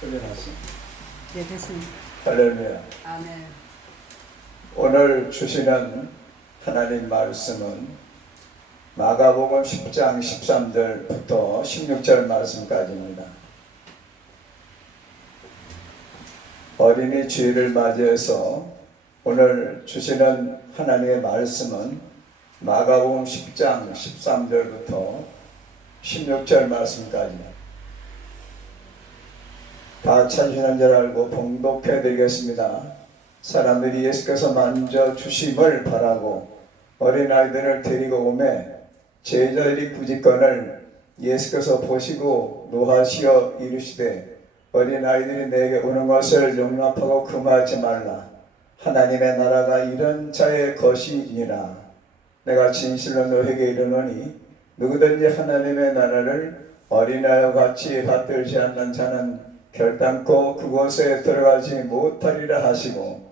훈련하시. 네, 됐습니다. 할렐루야. 아멘. 오늘 주시는 하나님 말씀은 마가복음 10장 13절부터 16절 말씀까지입니다. 어린이 주일을 맞이해서 오늘 주시는 하나님의 말씀은 마가복음 10장 13절부터 16절 말씀까지입니다. 다 찾으시는 줄 알고 봉독해 드리겠습니다. 사람들이 예수께서 만져 주심을 바라고 어린아이들을 데리고 오매 제자들이 구짓건을 예수께서 보시고 노하시어 이르시되 어린아이들이 내게 오는 것을 용납하고 금하지 말라. 하나님의 나라가 이런 자의 것이니라. 내가 진실로 너에게 이르노니 누구든지 하나님의 나라를 어린아이와 같이 받들지 않는 자는 결단코 그곳에 들어가지 못하리라 하시고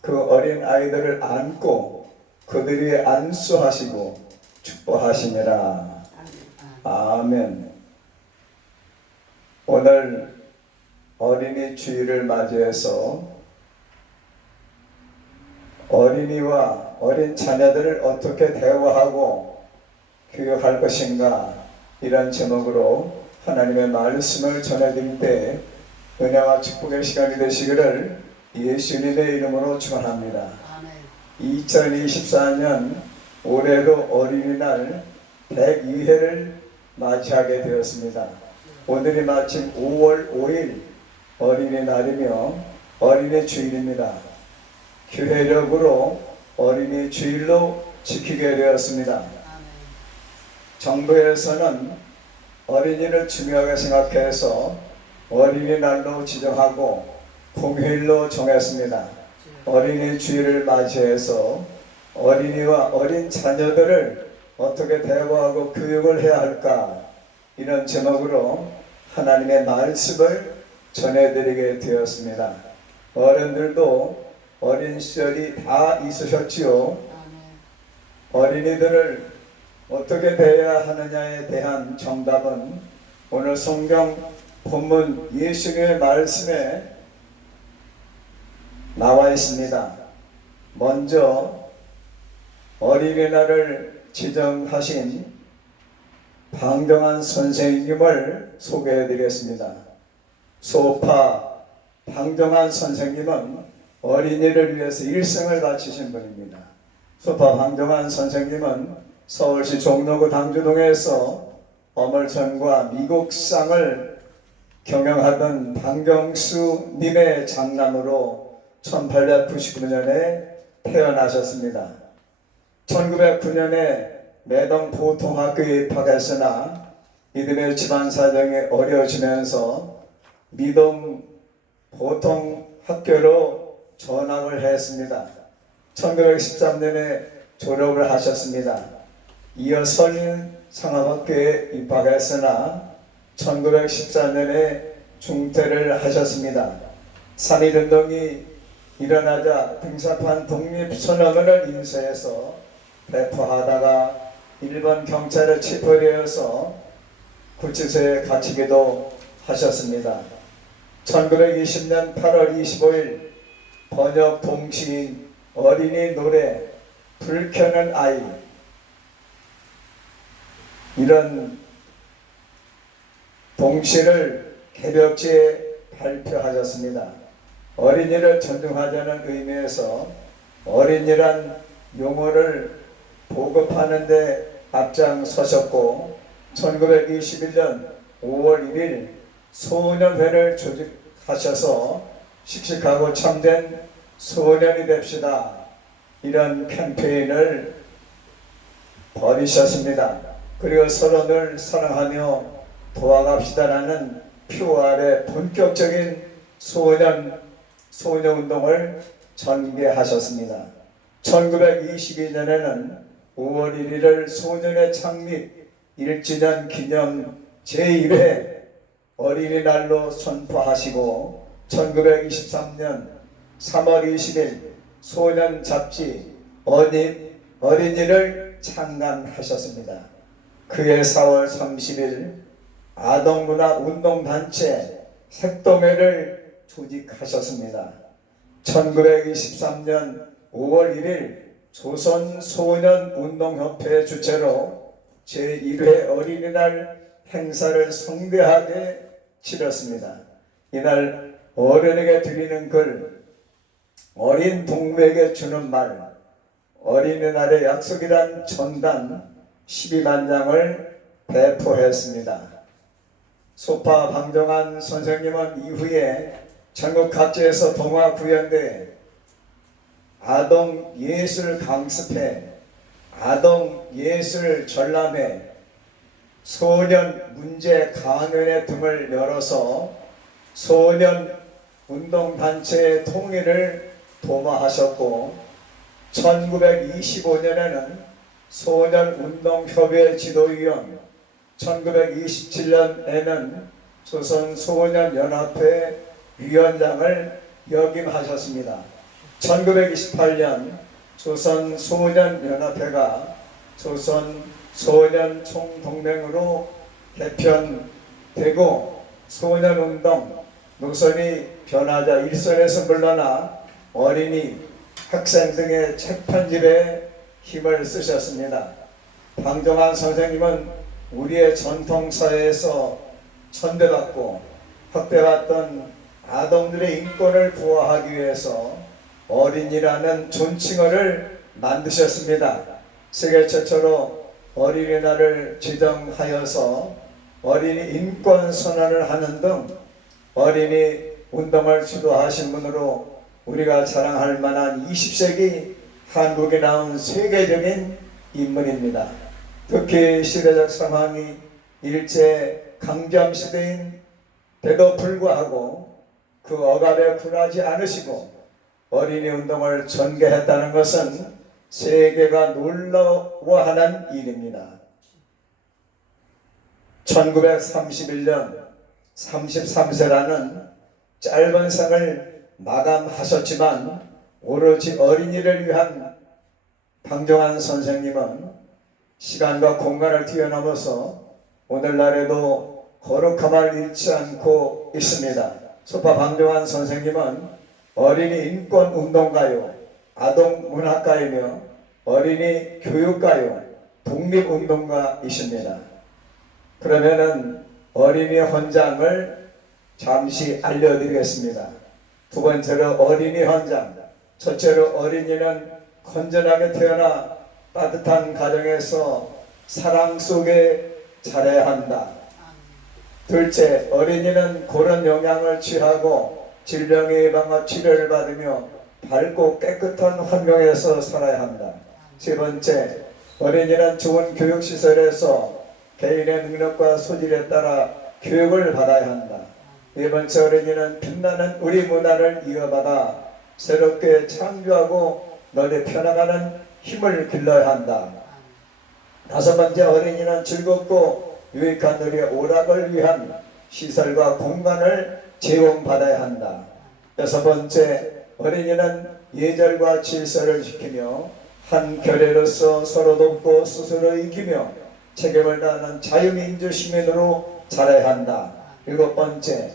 그 어린 아이들을 안고 그들 위에 안수하시고 축복하시니라. 아멘. 오늘 어린이 주일을 맞이해서 어린이와 어린 자녀들을 어떻게 대화하고 교육할 것인가, 이런 제목으로 하나님의 말씀을 전해드릴 때 은혜와 축복의 시간이 되시기를 예수님의 이름으로 축원합니다. 2024년 올해도 어린이날 102회를 맞이하게 되었습니다. 오늘이 마침 5월 5일 어린이날이며 어린이 주일입니다. 교회력으로 어린이 주일로 지키게 되었습니다. 정부에서는 어린이를 중요하게 생각해서 어린이날로 지정하고 공휴일로 정했습니다. 어린이 주일을 맞이해서 어린이와 어린 자녀들을 어떻게 대화하고 교육을 해야 할까, 이런 제목으로 하나님의 말씀을 전해드리게 되었습니다. 어른들도 어린 시절이 다 있으셨지요. 어린이들을 어떻게 대해야 하느냐에 대한 정답은 오늘 성경 본문 예수님의 말씀에 나와 있습니다. 먼저 어린이날을 지정하신 방정환 선생님을 소개해 드리겠습니다. 소파 방정환 선생님은 어린이를 위해서 일생을 바치신 분입니다. 소파 방정환 선생님은 서울시 종로구 당주동에서 어물선과 미국상을 경영하던 방경수 님의 장남으로 1899년에 태어나셨습니다. 1909년에 매동 보통학교에 입학했으나 이듬해 집안 사정이 어려워지면서 미동 보통학교로 전학을 했습니다. 1913년에 졸업을 하셨습니다. 이어 서린상업학교에 입학했으나 1914년에 중퇴를 하셨습니다. 3.1운동이 일어나자 등사판 독립선언을 인쇄해서 배포하다가 일본 경찰에 체포되어서 구치소에 갇히기도 하셨습니다. 1920년 8월 25일 번역 동시인 어린이 노래 불 켜는 아이, 이런 동시를 개벽지에 발표하셨습니다. 어린이를 존중하자는 의미에서 어린이란 용어를 보급하는 데 앞장서셨고 1921년 5월 1일 소년회를 조직하셔서 씩씩하고 참된 소년이 됩시다, 이런 캠페인을 벌이셨습니다. 그리고 서로를 사랑하며 도와갑시다라는 표 아래 본격적인 소녀운동을 전개하셨습니다. 1922년에는 5월 1일을 소년의 창립 1주년 기념 제1회 어린이날로 선포하시고 1923년 3월 20일 소년 잡지 어린이를 창간하셨습니다. 그해 4월 30일 아동문화 운동단체 색동회를 조직하셨습니다. 1923년 5월 1일 조선소년운동협회 주최로 제1회 어린이날 행사를 성대하게 치렀습니다. 이날 어른에게 드리는 글, 어린 동무에게 주는 말, 어린이날의 약속이란 전단 12만 장을 배포했습니다. 소파 방정환 선생님은 이후에 전국 각지에서 동화 구연대 아동 예술 강습회, 아동 예술 전람회, 소년 문제 강연회 등을 열어서 소년 운동단체의 통일을 도모하셨고 1925년에는 소년운동협의 지도위원, 1927년에는 조선소년연합회 위원장을 역임하셨습니다. 1928년 조선소년연합회가 조선소년총동맹으로 개편되고 소년운동 노선이 변하자 일선에서 물러나 어린이, 학생 등의 책 편집에 힘을 쓰셨습니다. 방정환 선생님은 우리의 전통사회에서 천대받고 학대받던 아동들의 인권을 보호하기 위해서 어린이라는 존칭어를 만드셨습니다. 세계 최초로 어린이날을 지정하여서 어린이 인권 선언을 하는 등 어린이 운동을 주도하신 분으로 우리가 자랑할 만한 20세기 한국에 나온 세계적인 인물입니다. 특히 시대적 상황이 일제 강점 시대인데도 불구하고 그 억압에 굴하지 않으시고 어린이 운동을 전개했다는 것은 세계가 놀라워하는 일입니다. 1931년 33세라는 짧은 생을 마감하셨지만 오로지 어린이를 위한 방정환 선생님은 시간과 공간을 뛰어넘어서 오늘날에도 거룩함을 잃지 않고 있습니다. 소파 방정환 선생님은 어린이 인권 운동가요, 아동 문학가이며 어린이 교육가요, 독립운동가이십니다. 그러면은 어린이 헌장을 잠시 알려드리겠습니다. 두 번째로 어린이 헌장. 첫째로 어린이는 건전하게 태어나 따뜻한 가정에서 사랑 속에 자라야 한다. 둘째, 어린이는 그런 영향을 취하고 질병의 예방과 치료를 받으며 밝고 깨끗한 환경에서 살아야 한다. 세 번째, 어린이는 좋은 교육시설에서 개인의 능력과 소질에 따라 교육을 받아야 한다. 네 번째, 어린이는 빛나는 우리 문화를 이어받아 새롭게 창조하고 널리 펴나가는 힘을 길러야 한다. 다섯 번째, 어린이는 즐겁고 유익한 놀이의 오락을 위한 시설과 공간을 제공받아야 한다. 여섯 번째, 어린이는 예절과 질서를 지키며 한 결의로서 서로 돕고 스스로 이기며 책임을 다하는 자유민주 시민으로 자라야 한다. 일곱 번째,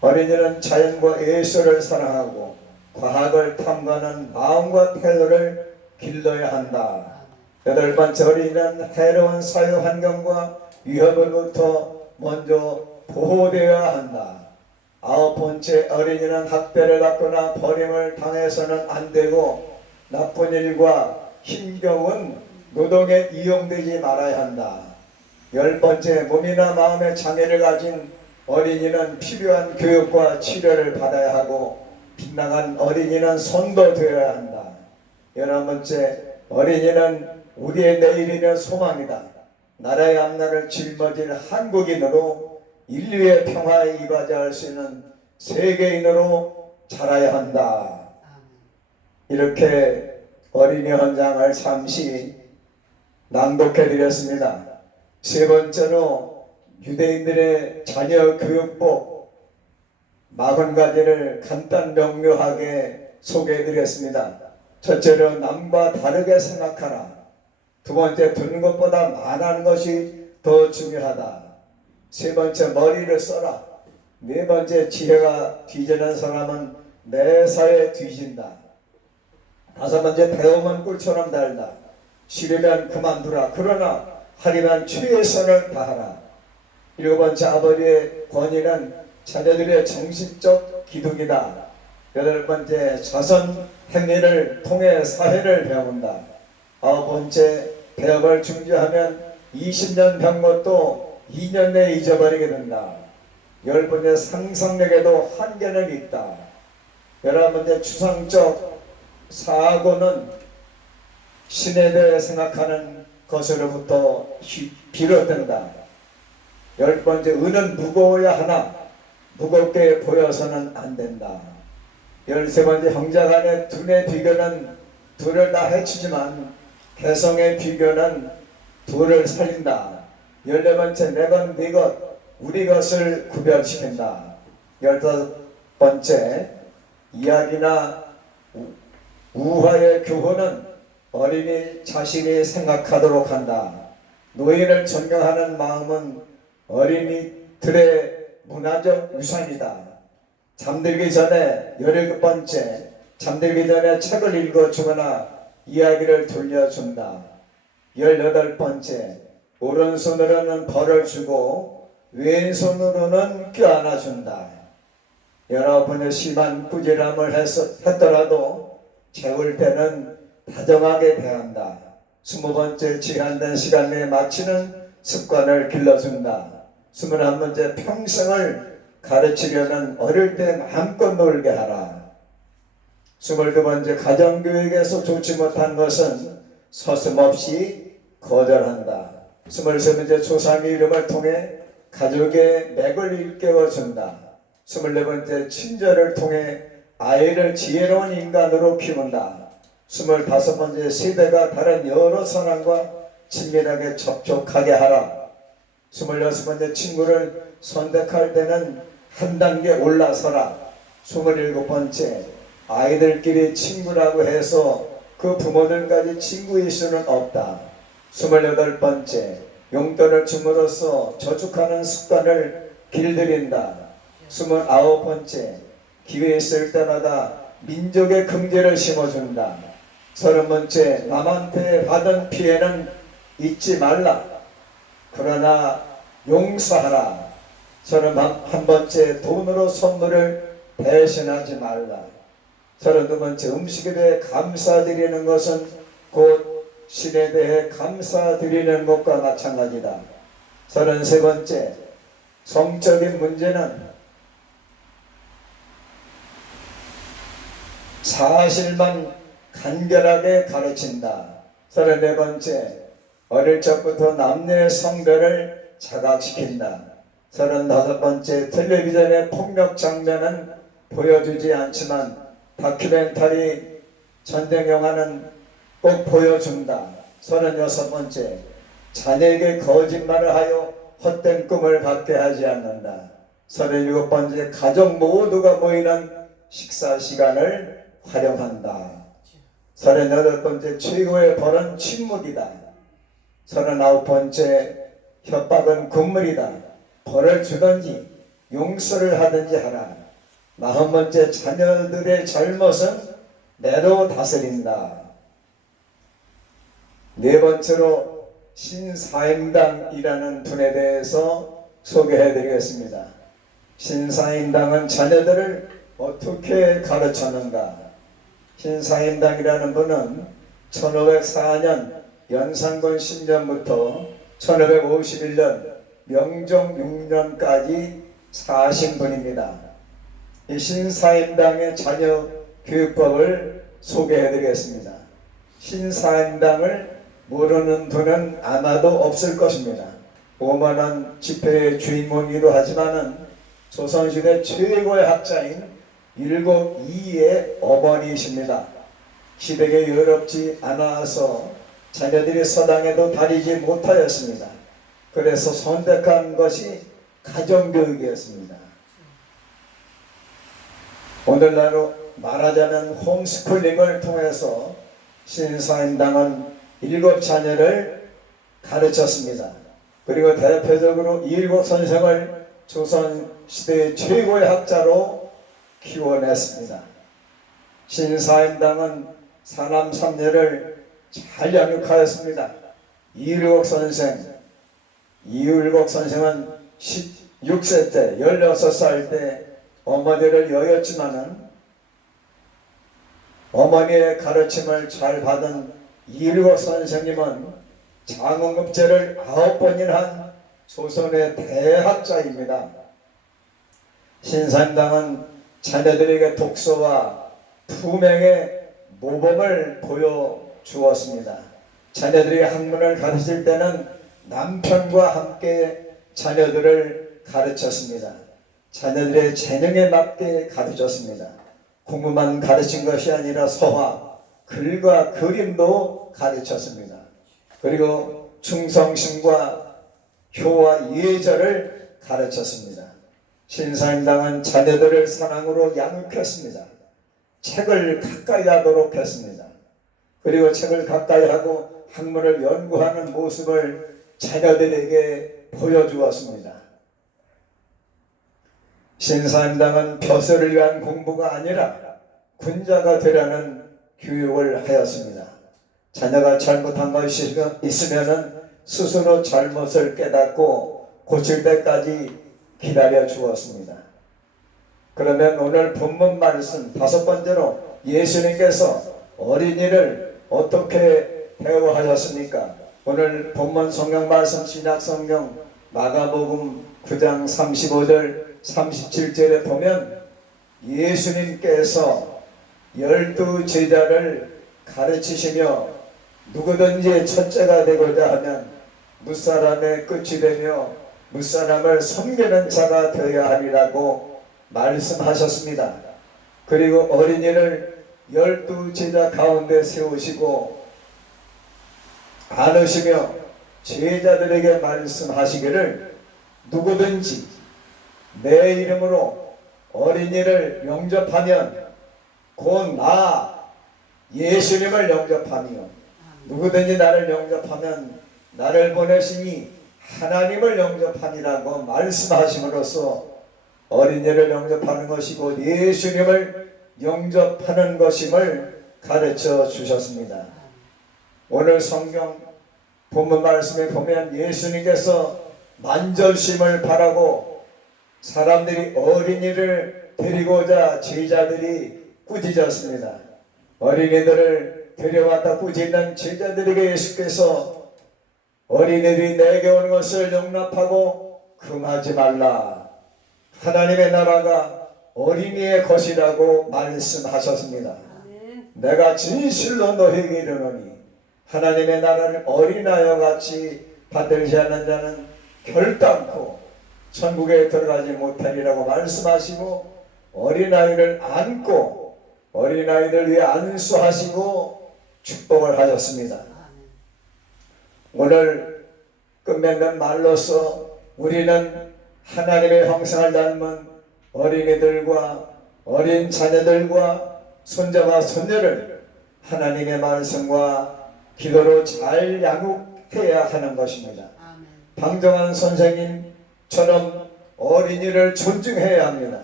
어린이는 자연과 예술을 사랑하고 과학을 탐구하는 마음과 태도를 길러야 한다. 여덟 번째, 어린이는 해로운 사회 환경과 위협으로부터 먼저 보호되어야 한다. 아홉 번째, 어린이는 학대를 받거나 버림을 당해서는 안 되고 나쁜 일과 힘겨운 노동에 이용되지 말아야 한다. 열 번째, 몸이나 마음의 장애를 가진 어린이는 필요한 교육과 치료를 받아야 하고 빗나간 어린이는 선도되어야 한다. 열한 번째, 어린이는 우리의 내일이며 소망이다. 나라의 앞날을 짊어질 한국인으로 인류의 평화에 이바지할 수 있는 세계인으로 자라야 한다. 이렇게 어린이 헌장을 잠시 낭독해 드렸습니다. 세 번째로 유대인들의 자녀 교육법 40가지를 간단 명료하게 소개해 드렸습니다. 첫째로 남과 다르게 생각하라. 두 번째, 듣는 것보다 말하는 것이 더 중요하다. 세 번째, 머리를 써라. 네 번째, 지혜가 뒤지는 사람은 매사에 뒤진다. 다섯 번째, 배움은 꿀처럼 달다. 싫으면 그만두라. 그러나 하리면 최선을 다하라. 일곱 번째, 아버지의 권위는 자녀들의 정신적 기둥이다. 여덟 번째, 자선 행위를 통해 사회를 배운다. 아홉 번째, 배움을 중지하면 20년 배운 것도 2년 내에 잊어버리게 된다. 열 번째, 상상력에도 한계는 있다. 열한 번째, 추상적 사고는 신에 대해 생각하는 것으로부터 비롯된다. 열 번째, 은은 무거워야 하나 무겁게 보여서는 안 된다. 열세 번째, 형제간의 둘의 비교는 둘을 다 해치지만 개성의 비교는 둘을 살린다. 열네 번째, 내 것, 네 것, 우리 것을 구별시킨다. 열다섯 번째, 이야기나 우화의 교훈은 어린이 자신이 생각하도록 한다. 노인을 존경하는 마음은 어린이들의 문화적 유산이다. 잠들기 전에 17번째, 잠들기 전에 책을 읽어주거나 이야기를 들려준다. 18번째, 오른손으로는 벌을 주고 왼손으로는 껴안아준다. 19번째, 심한 꾸지람을 했더라도 채울 때는 다정하게 대한다. 20번째, 제한된 시간 내에 마치는 습관을 길러준다. 21번째, 평생을 가르치려면 어릴 때 마음껏 놀게 하라. 22번째, 가정교육에서 좋지 못한 것은 서슴없이 거절한다. 23번째, 조상의 이름을 통해 가족의 맥을 일깨워준다. 24번째, 친절을 통해 아이를 지혜로운 인간으로 키운다. 25번째, 세대가 다른 여러 사람과 친밀하게 접촉하게 하라. 26번째, 친구를 선택할 때는 한 단계 올라서라. 27번째, 아이들끼리 친구라고 해서 그 부모들까지 친구일 수는 없다. 28번째, 용돈을 줌으로써 저축하는 습관을 길들인다. 29번째, 기회 있을 때마다 민족의 긍지를 심어준다. 30번째, 남한테 받은 피해는 잊지 말라. 그러나 용서하라. 31번째, 돈으로 선물을 대신하지 말라. 32번째, 음식에 대해 감사드리는 것은 곧 신에 대해 감사드리는 것과 마찬가지다. 33번째, 성적인 문제는 사실만 간결하게 가르친다. 34번째, 어릴 적부터 남녀의 성별을 자각시킨다. 35번째, 텔레비전의 폭력 장면은 보여주지 않지만 다큐멘터리 전쟁 영화는 꼭 보여준다. 36번째, 자녀에게 거짓말을 하여 헛된 꿈을 갖게 하지 않는다. 37번째, 가족 모두가 모이는 식사 시간을 활용한다. 38번째, 최고의 벌은 침묵이다. 39번째, 협박은 금물이다. 벌을 주든지 용서를 하든지 하라. 40번째, 자녀들의 잘못은 내로 다스린다. 네 번째로 신사임당이라는 분에 대해서 소개해드리겠습니다. 신사임당은 자녀들을 어떻게 가르쳤는가? 신사임당이라는 분은 1504년 연산군 10년부터 1551년 명종 6년까지 사신 분입니다. 이 신사임당의 자녀 교육법을 소개해드리겠습니다. 신사임당을 모르는 분은 아마도 없을 것입니다. 오만한 집회의 주인공이기도 하지만은 조선시대 최고의 학자인 일곱 이의 어머니이십니다. 시댁에 여롭지 않아서 자녀들이 서당에도 다니지 못하였습니다. 그래서 선택한 것이 가정교육이었습니다. 오늘날로 말하자면 홈스쿨링을 통해서 신사임당은 7 자녀를 가르쳤습니다. 그리고 대표적으로 이 7 선생을 조선 시대의 최고의 학자로 키워냈습니다. 신사임당은 사남 삼녀를 잘 양육하였습니다. 이율곡 선생은 16세 때 16살 때 어머니를 여였지만은 어머니의 가르침을 잘 받은 이율곡 선생님은 장원급제를 9번이나 한 조선의 대학자입니다. 신사임당은 자녀들에게 독서와 품행의 모범을 보여주었습니다. 자녀들이 학문을 가르칠 때는 남편과 함께 자녀들을 가르쳤습니다. 자녀들의 재능에 맞게 가르쳤습니다. 공부만 가르친 것이 아니라 서화, 글과 그림도 가르쳤습니다. 그리고 충성심과 효와 예절을 가르쳤습니다. 신사임당은 자녀들을 사랑으로 양육했습니다. 책을 가까이 하도록 했습니다. 그리고 책을 가까이 하고 학문을 연구하는 모습을 자녀들에게 보여주었습니다. 신사임당은 벼슬을 위한 공부가 아니라 군자가 되라는 교육을 하였습니다. 자녀가 잘못한 것이 있으면 스스로 잘못을 깨닫고 고칠 때까지 기다려 주었습니다. 그러면 오늘 본문 말씀 5번째로 예수님께서 어린이를 어떻게 대우하셨습니까? 오늘 본문 성경 말씀 신약성경 마가복음 9장 35절 37절에 보면 예수님께서 12 제자를 가르치시며 누구든지 첫째가 되고자 하면 무사람의 끝이 되며 무사람을 섬기는 자가 되어야 하리라고 말씀하셨습니다. 그리고 어린이를 12 제자 가운데 세우시고 안으시며 제자들에게 말씀하시기를 누구든지 내 이름으로 어린이를 영접하면 곧 나 예수님을 영접하며 누구든지 나를 영접하면 나를 보내시니 하나님을 영접하니라고 말씀하심으로써 어린이를 영접하는 것이고 예수님을 영접하는 것임을 가르쳐 주셨습니다. 오늘 성경 본문 말씀에 보면 예수님께서 만절심을 바라고 사람들이 어린이를 데리고자 제자들이 꾸짖었습니다. 어린이들을 데려왔다 꾸짖는 제자들에게 예수께서 어린이들이 내게 오는 것을 용납하고 금하지 말라. 하나님의 나라가 어린이의 것이라고 말씀하셨습니다. 내가 진실로 너희에게 이르노니 하나님의 나라를 어린아이와 같이 받들지 않는 자는 결단코 천국에 들어가지 못하리라고 말씀하시고 어린아이를 안고 어린아이들 위해 안수하시고 축복을 하셨습니다. 오늘 끝맺는 말로서 우리는 하나님의 형상을 닮은 어린이들과 어린 자녀들과 손자와 손녀를 하나님의 말씀과 기도로 잘 양육해야 하는 것입니다. 방정환 선생님처럼 어린이를 존중해야 합니다.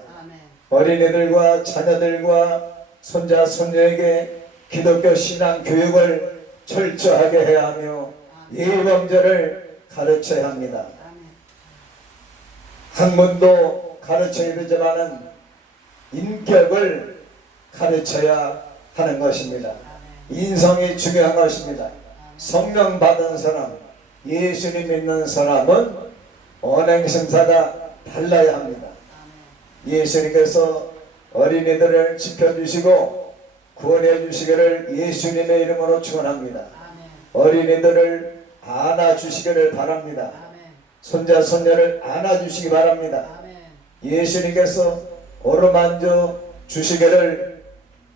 어린이들과 자녀들과 손자 손녀에게 기독교 신앙 교육을 철저하게 해야 하며 예범죄를 가르쳐야 합니다. 학문도 가르쳐야 되지만은 인격을 가르쳐야 하는 것입니다. 인성이 중요한 것입니다. 성령 받은 사람, 예수님 믿는 사람은 언행심사가 달라야 합니다. 예수님께서 어린이들을 지켜주시고 구원해 주시기를 예수님의 이름으로 축원합니다. 어린이들을 안아주시기를 바랍니다. 손자 손녀를 안아주시기 바랍니다. 예수님께서 어루만져 주시기를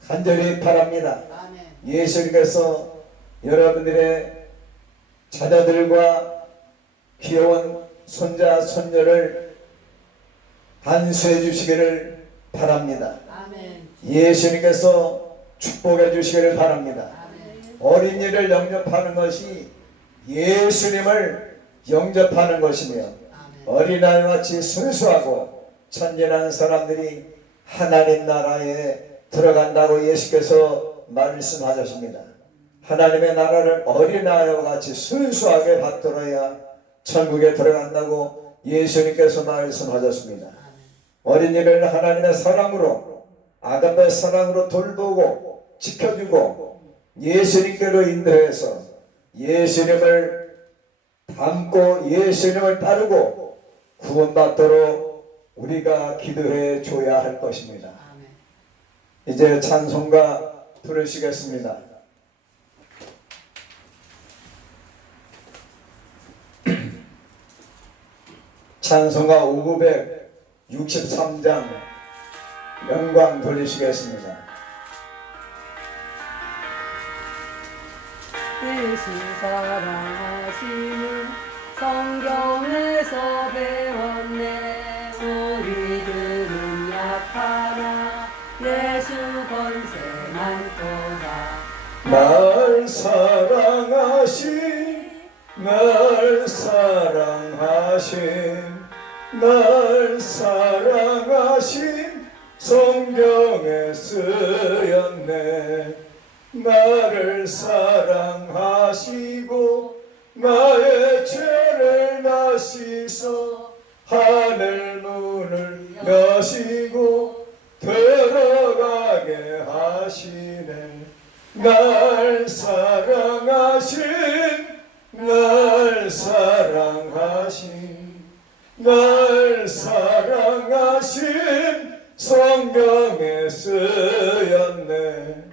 간절히 바랍니다. 예수님께서 여러분들의 자녀들과 귀여운 손자 손녀를 안수해 주시기를 바랍니다. 예수님께서 축복해 주시기를 바랍니다. 어린이를 영접하는 것이 예수님을 영접하는 것이며 어린아이와 같이 순수하고 천진한 사람들이 하나님 나라에 들어간다고 예수께서 말씀하셨습니다. 하나님의 나라를 어린아이와 같이 순수하게 받들어야 천국에 들어간다고 예수님께서 말씀하셨습니다. 어린이를 하나님의 사랑으로, 아가페 사랑으로 돌보고 지켜주고 예수님께로 인도해서 예수님을 닮고 예수님을 따르고 구원받도록 우리가 기도해 줘야 할 것입니다. 이제 찬송가 부르시겠습니다. 찬송가 563장 영광 돌리시겠습니다. 예수 사랑하시는 성경에서 배웠네. 우리들은 약하나 예수 권세 많도다. 날 사랑하신, 날 사랑하신, 날 사랑하신 성경에 쓰였네. 나를 사랑하시고 나의 죄를 나시서 하늘 문을 여시고 들어가게 하시네. 날 사랑하신, 날 사랑하신, 날 사랑하신 성경에 쓰였네.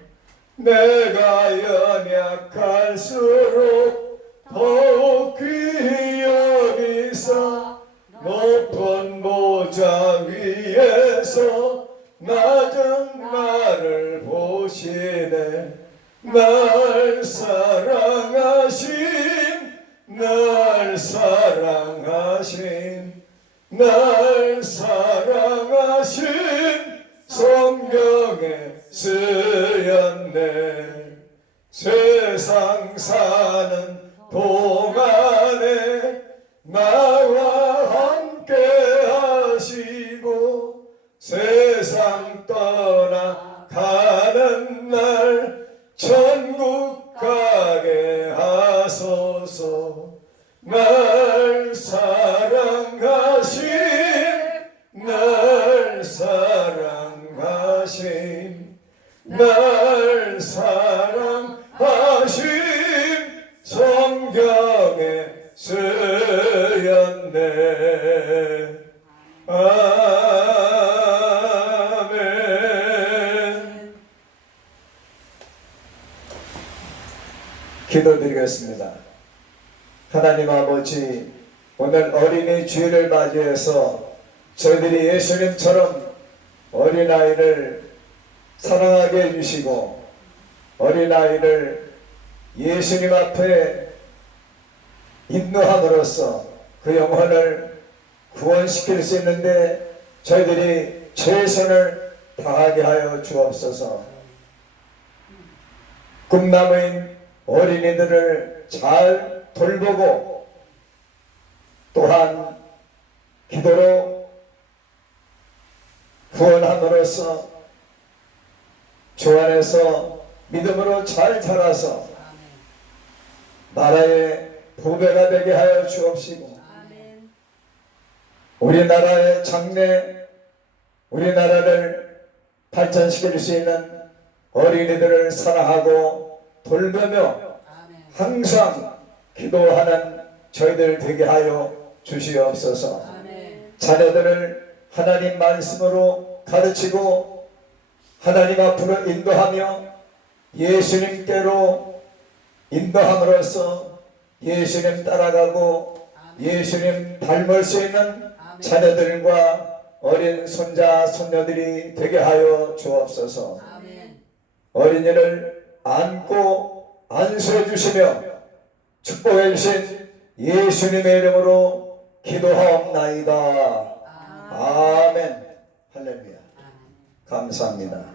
내가 연약할수록 더욱 귀히 여기사 높은 보좌 위에서 낮은 나를 보시네. 날 사랑하신, 날 사랑하신, 날 사랑하신 성경에 쓰였네. 세상 사는 동안에 나와 함께 하시고 세상 떠나가는 날 천국 가게 하소서. 날 사랑하신, 날 사랑하신, 날 사랑하신 성경에 쓰였네. 아멘. 기도드리겠습니다. 하나님 아버지, 오늘 어린이 주일을 맞이해서 저희들이 예수님처럼 어린아이를 사랑하게 해주시고 어린아이를 예수님 앞에 인도함으로써 그 영혼을 구원시킬 수 있는데 저희들이 최선을 다하게 하여 주옵소서. 꿈나무인 어린이들을 잘 돌보고 또한 기도로 구원함으로써 주 안에서 믿음으로 잘 자라서 나라의 보배가 되게 하여 주옵시고 우리나라의 장래, 우리나라를 발전시킬 수 있는 어린이들을 사랑하고 돌보며 항상 기도하는 저희들 되게 하여 주시옵소서. 자녀들을 하나님 말씀으로 가르치고 하나님 앞으로 인도하며 예수님께로 인도함으로써 예수님 따라가고 예수님 닮을 수 있는 자녀들과 어린 손자 손녀들이 되게 하여 주옵소서. 어린이를 안고 안수해 주시며 축복해 주신 예수님의 이름으로 기도하옵나이다. 아멘. 할렐루야. 감사합니다.